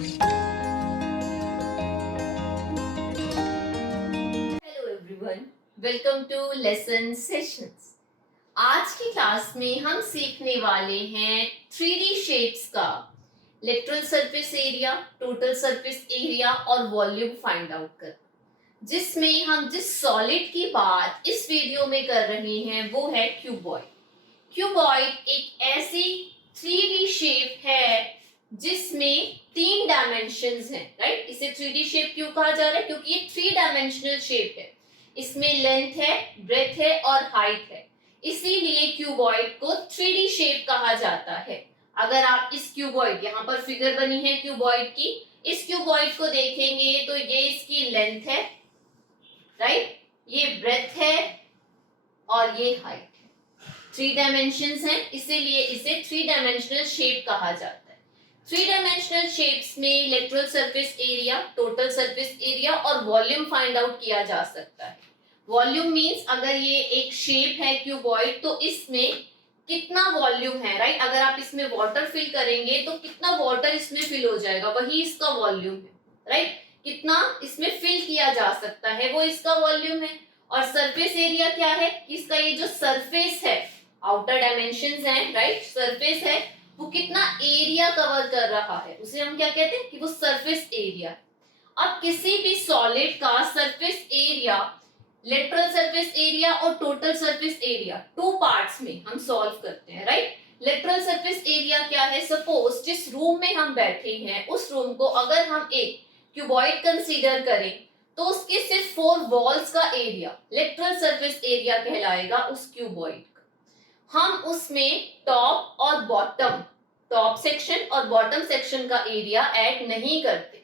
Hello everyone, welcome to lesson sessions. आज की class में हम सीखने वाले हैं 3D शेप्स का lateral surface area, total surface area और वॉल्यूम फाइंड आउट कर, जिसमें हम जिस सॉलिड की बात इस वीडियो में कर रहे हैं वो है क्यूबॉइड। क्यूबॉइड एक ऐसी 3D शेप है जिसमें 3 डायमेंशंस हैं, राइट। इसे 3D शेप क्यों कहा जा रहा है? क्योंकि ये 3 डायमेंशनल शेप है। इसमें लेंथ है, ब्रेथ है और हाइट है, इसीलिए क्यूबॉइड को 3D शेप कहा जाता है। अगर आप इस क्यूबॉइड, यहाँ पर फिगर बनी है क्यूबॉइड की, इस क्यूबॉइड को देखेंगे तो ये इसकी लेंथ है, राइट, ये ब्रेथ है और ये हाइट है। 3 डायमेंशंस हैं, इसीलिए इसे 3 डायमेंशनल शेप कहा जाता है। 3 डायमेंशनल शेप्स में lateral surface area, total surface area और वॉल्यूम फाइंड आउट किया जा सकता है। वॉल्यूम मींस अगर ये एक शेप है क्यूबॉइड तो इसमें कितना वॉल्यूम है, राइट। अगर आप इसमें वाटर फिल करेंगे तो कितना वाटर इसमें फिल हो जाएगा, वही इसका वॉल्यूम है, राइट। कितना इसमें फिल किया जा सकता है वो इसका वॉल्यूम है। और सरफेस एरिया क्या है? इसका ये जो सरफेस है, आउटर डायमेंशंस हैं, राइट, सरफेस है, वो कितना एरिया कवर कर रहा है उसे हम क्या कहते हैं कि वो सरफेस एरिया। अब किसी भी सॉलिड का surface area, lateral surface area और टोटल सरफेस एरिया, 2 पार्ट्स में हम सॉल्व करते हैं, राइट। लेटरल सरफेस एरिया क्या है? सपोज जिस रूम में हम बैठे हैं उस रूम को अगर हम एक क्यूबॉइड कंसीडर करें तो उसके सिर्फ 4 वॉल्स का एरिया लेटरल सरफेस एरिया कहलाएगा उस क्यूबॉइड का। हम उसमें टॉप और बॉटम, टॉप सेक्शन और बॉटम सेक्शन का एरिया ऐड नहीं करते।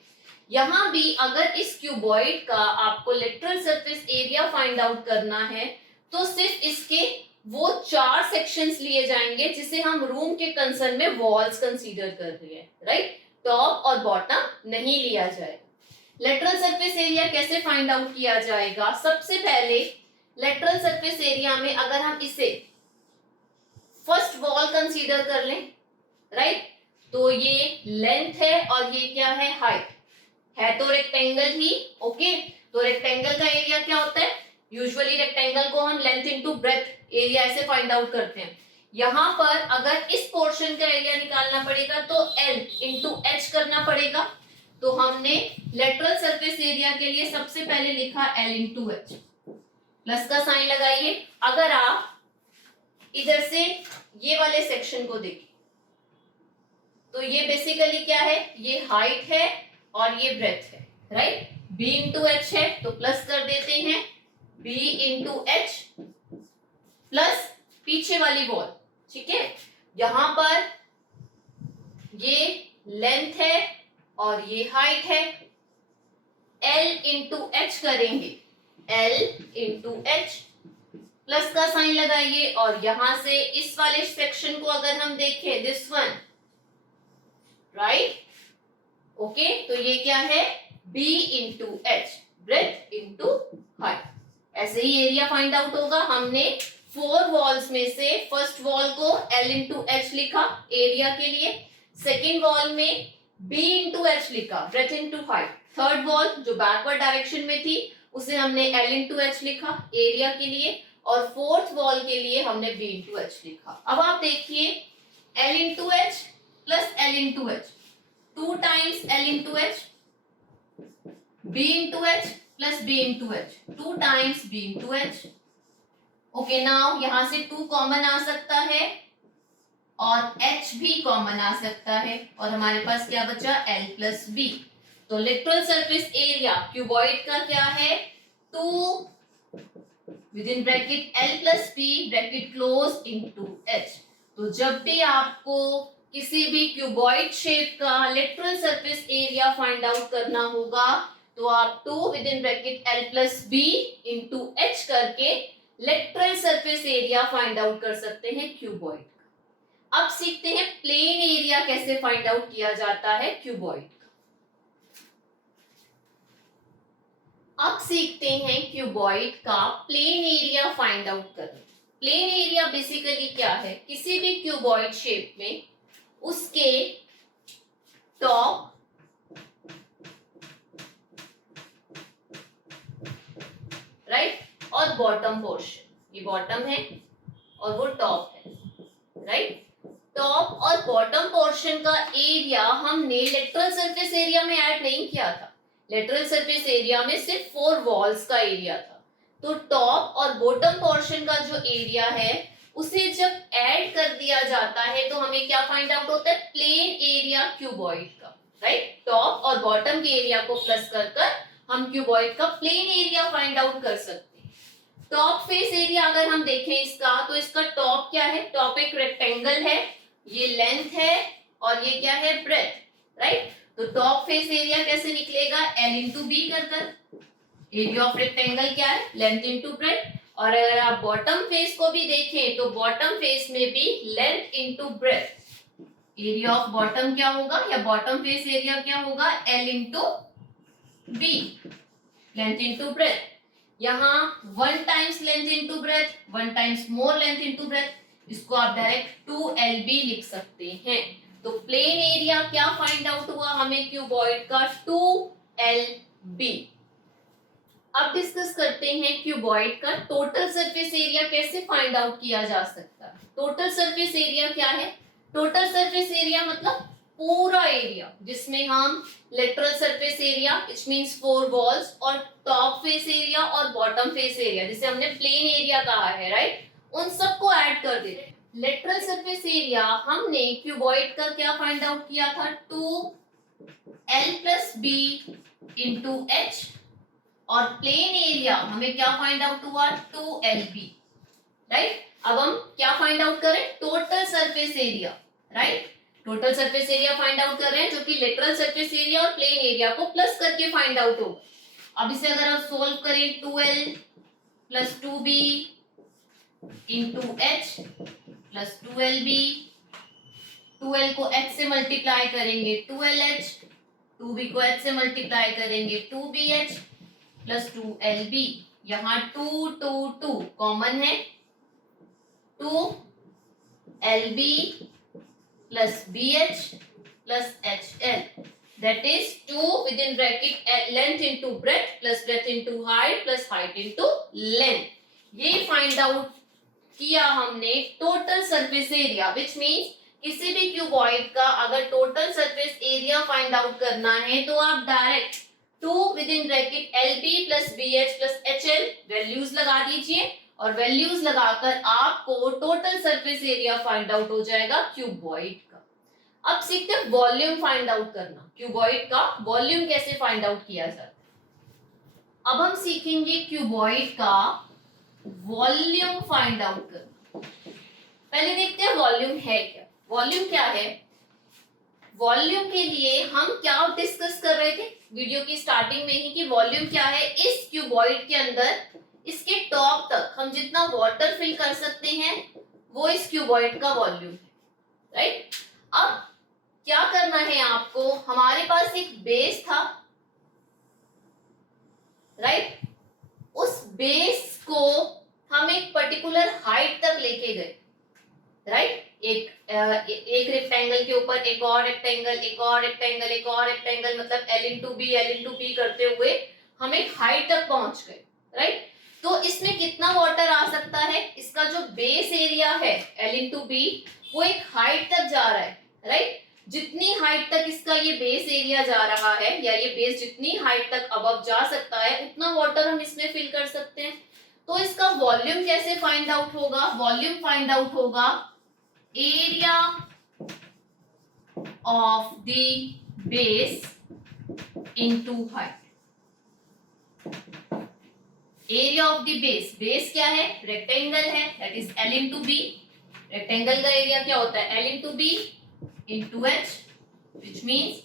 यहां भी अगर इस क्यूबॉइड का आपको lateral surface area find out करना है तो सिर्फ इसके वो 4 सेक्शंस लिए जाएंगे जिसे हम रूम के कंसर्न में वॉल्स कंसीडर कर रहे हैं, राइट। टॉप और बॉटम नहीं लिया जाएगा। लेटरल सरफेस एरिया कैसे फाइंड आउट किया जाएगा? सबसे पहले लेटरल सरफेस एरिया में अगर हम इसे फर्स्ट वॉल कंसीडर कर लें, राइट, तो ये लेंथ है और ये क्या है? हाइट है। तो रेक्टेंगल ही, ओके। तो रेक्टेंगल का एरिया क्या होता है? यूजुअली रेक्टेंगल को हम लेंथ इनटू ब्रेथ एरिया ऐसे फाइंड आउट करते हैं। यहां पर अगर इस पोर्शन का एरिया निकालना पड़ेगा तो L इंटू H करना पड़ेगा। तो हमने लेटरल सरफेस एरिया के लिए सबसे पहले लिखा L इंटू H, प्लस का साइन लगाइए। अगर आप इधर से ये वाले सेक्शन को देखें तो ये बेसिकली क्या है? ये हाइट है और ये ब्रेथ है, राइट। B इंटू H है तो प्लस कर देते हैं, B इंटू H प्लस पीछे वाली वॉल, ठीक है। यहां पर ये लेंथ है और ये हाइट है। L इंटू H करेंगे, L इंटू H प्लस का साइन लगाइए। और यहां से इस वाले सेक्शन को अगर हम देखें, दिस वन, राइट, ओके, तो ये क्या है? B into H, breath into height. ऐसे ही एरिया फाइंड आउट होगा। हमने 4 वॉल्स में से फर्स्ट वॉल को L इंटू H लिखा एरिया के लिए, सेकेंड वॉल में B इंटू H लिखा breath into height, third wall जो बैकवर्ड डायरेक्शन में थी उसे हमने L इंटू H लिखा एरिया के लिए, और फोर्थ वॉल के लिए हमने B इंटू H लिखा। अब आप देखिए L into H plus L into H, 2 times L into H, B into H plus B into H, 2 times B into H। Okay, now यहां से 2 कॉमन आ सकता है और H भी कॉमन आ सकता है और हमारे पास क्या बचा? L plus B। तो लेटरल सरफेस एरिया क्यूबॉइड का क्या है? 2 with in bracket L plus B bracket close into H। तो जब भी आपको किसी भी क्यूबॉइड शेप का lateral surface area find out करना होगा तो आप 2 with in bracket L plus B into H करके lateral surface area find out कर सकते हैं क्यूबॉइड का। अब सीखते हैं प्लेन एरिया कैसे फाइंड आउट किया जाता है क्यूबॉइड का। अब सीखते हैं क्यूबॉइड का प्लेन एरिया फाइंड आउट करना। प्लेन एरिया बेसिकली क्या है? किसी भी क्यूबॉइड शेप में उसके टॉप, बॉटम पोर्शन, ये बॉटम है और वो टॉप है, राइट। टॉप और बॉटम पोर्शन का एरिया हमने लेटरल सरफेस एरिया में ऐड नहीं किया था। लेटरल सरफेस एरिया में सिर्फ 4 वॉल्स का एरिया था। तो टॉप और बॉटम पोर्शन का जो एरिया है उसे जब ऐड कर दिया जाता है तो हमें क्या फाइंड आउट होता है, प्लेन एरिया क्यूबॉइड का, राइट। टॉप और बॉटम के एरिया को प्लस कर कर हम क्यूबॉइड का प्लेन एरिया फाइंड आउट कर सकते हैं। टॉप फेस एरिया अगर हम देखें इसका, तो इसका टॉप क्या है, टॉप एक रेक्टेंगल है, ये लेंथ है और ये क्या है, ब्रेथ, राइट। तो टॉप फेस एरिया कैसे निकलेगा, L इंटू बी कर कर। एरिया ऑफ रेक्टेंगल क्या है, लेंथ इंटू ब्रेथ। और अगर आप बॉटम फेस को भी देखें तो बॉटम फेस में भी length into breadth. Area of bottom क्या होगा, या बॉटम फेस एरिया क्या होगा, L into B, length into breadth. यहाँ 1 times length into breadth, 1 times more length into breadth, इसको आप डायरेक्ट 2LB लिख सकते हैं। तो प्लेन एरिया क्या फाइंड आउट हुआ हमें क्यूबॉइड का, 2LB। अब डिस्कस करते हैं क्यूबॉइड का टोटल सरफेस एरिया कैसे फाइंड आउट किया जा सकता है। टोटल सरफेस एरिया क्या है, टोटल सरफेस एरिया मतलब पूरा एरिया जिसमें हम lateral surface area which means 4 walls और टॉप फेस एरिया और बॉटम फेस एरिया जिसे हमने प्लेन एरिया कहा है, राइट, उन सबको ऐड कर देते हैं। लेटरल सरफेस एरिया हमने क्यूबॉइड का क्या फाइंड आउट किया था, 2L plus B into H, और प्लेन एरिया हमें क्या फाइंड आउट हुआ, 2LB, राइट। अब हम क्या फाइंड आउट करें, total surface area, right. Total surface area find out कर रहे हैं जो कि लेटरल सरफेस एरिया और प्लेन एरिया को प्लस करके फाइंड आउट होगा। अब इसे अगर आप सोल्व करें, 2L plus 2B into H plus 2LB, 2L को H से मल्टीप्लाई करेंगे 2LH, 2B को H से मल्टीप्लाई करेंगे 2BH प्लस 2LB। यहाँ 2 2 2 कॉमन है, 2LB plus BH plus HL, that is 2 within bracket length into breadth plus breadth into height plus height into length। ये find out किया हमने total surface area, which means किसी भी cuboid का अगर total surface area find out करना है तो आप direct 2 within bracket LB plus BH plus HL values लगा दीजिए और वैल्यूज लगाकर आपको total surface area find out हो जाएगा क्यूबॉइड का। अब सीखते हैं वॉल्यूम फाइंड आउट करना, क्यूबॉइड का वॉल्यूम कैसे फाइंड आउट किया जाता है। अब हम सीखेंगे क्यूबॉइड का वॉल्यूम फाइंड आउट करना। पहले देखते हैं वॉल्यूम है क्या। वॉल्यूम क्या है, वॉल्यूम के लिए हम क्या डिस्कस कर रहे थे वीडियो की स्टार्टिंग में ही कि वॉल्यूम क्या है, इस क्यूबॉइड के अंदर इसके टॉप तक हम जितना वाटर फिल कर सकते हैं वो इस क्यूबॉइड का वॉल्यूम है, राइट। अब क्या करना है आपको, हमारे पास एक बेस था, राइट, उस बेस को हम एक पर्टिकुलर हाइट तक लेके गए, राइट। एक रेक्टेंगल के ऊपर एक और रेक्टेंगल, एक और रेक्टेंगल, एक और रेक्टेंगल, मतलब L इंटू बी करते हुए हम एक हाइट तक पहुंच गए, राइट। तो इसमें कितना वाटर आ सकता है, इसका जो बेस एरिया है L इंटू बी वो एक हाइट तक जा रहा है, राइट। जितनी हाइट तक इसका ये बेस एरिया जा रहा है या ये बेस जितनी हाइट तक अबव जा सकता है उतना वाटर हम इसमें फिल कर सकते हैं। तो इसका वॉल्यूम कैसे फाइंड आउट होगा, वॉल्यूम फाइंड आउट होगा area of the base into height. Area of the base, base क्या है, रेक्टेंगल है, that is L into B. Rectangle का एरिया क्या होता है, L into B into H which means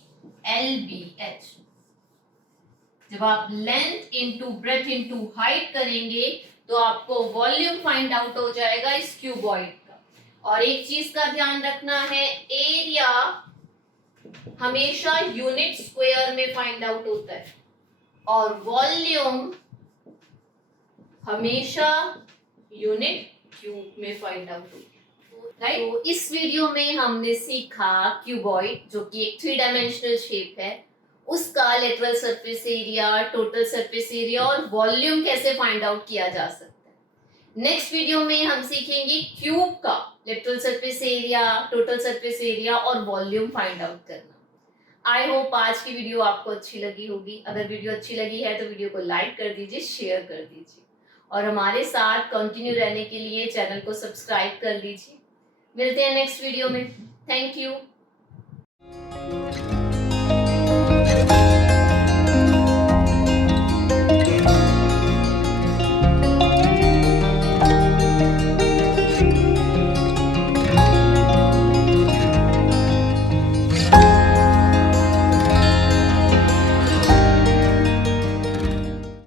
LBH। जब आप length into breadth into height करेंगे तो आपको वॉल्यूम फाइंड आउट हो जाएगा इस क्यूबॉइड का। और एक चीज का ध्यान रखना है, एरिया हमेशा यूनिट स्क्वायर में फाइंड आउट होता है और वॉल्यूम हमेशा यूनिट क्यूब में फाइंड आउट होता है, राइट। तो इस वीडियो में हमने सीखा क्यूबॉइड जो कि एक 3 डायमेंशनल शेप है, उसका lateral surface area, total surface area और वॉल्यूम कैसे फाइंड आउट किया जा सकता है। नेक्स्ट वीडियो में हम सीखेंगे क्यूब का lateral surface area, total surface area और वॉल्यूम फाइंड आउट करना। आई होप आज की वीडियो आपको अच्छी लगी होगी। अगर वीडियो अच्छी लगी है तो वीडियो को लाइक कर दीजिए, शेयर कर दीजिए और हमारे साथ कंटिन्यू रहने के लिए चैनल को सब्सक्राइब कर लीजिए। मिलते हैं नेक्स्ट वीडियो में। Thank you.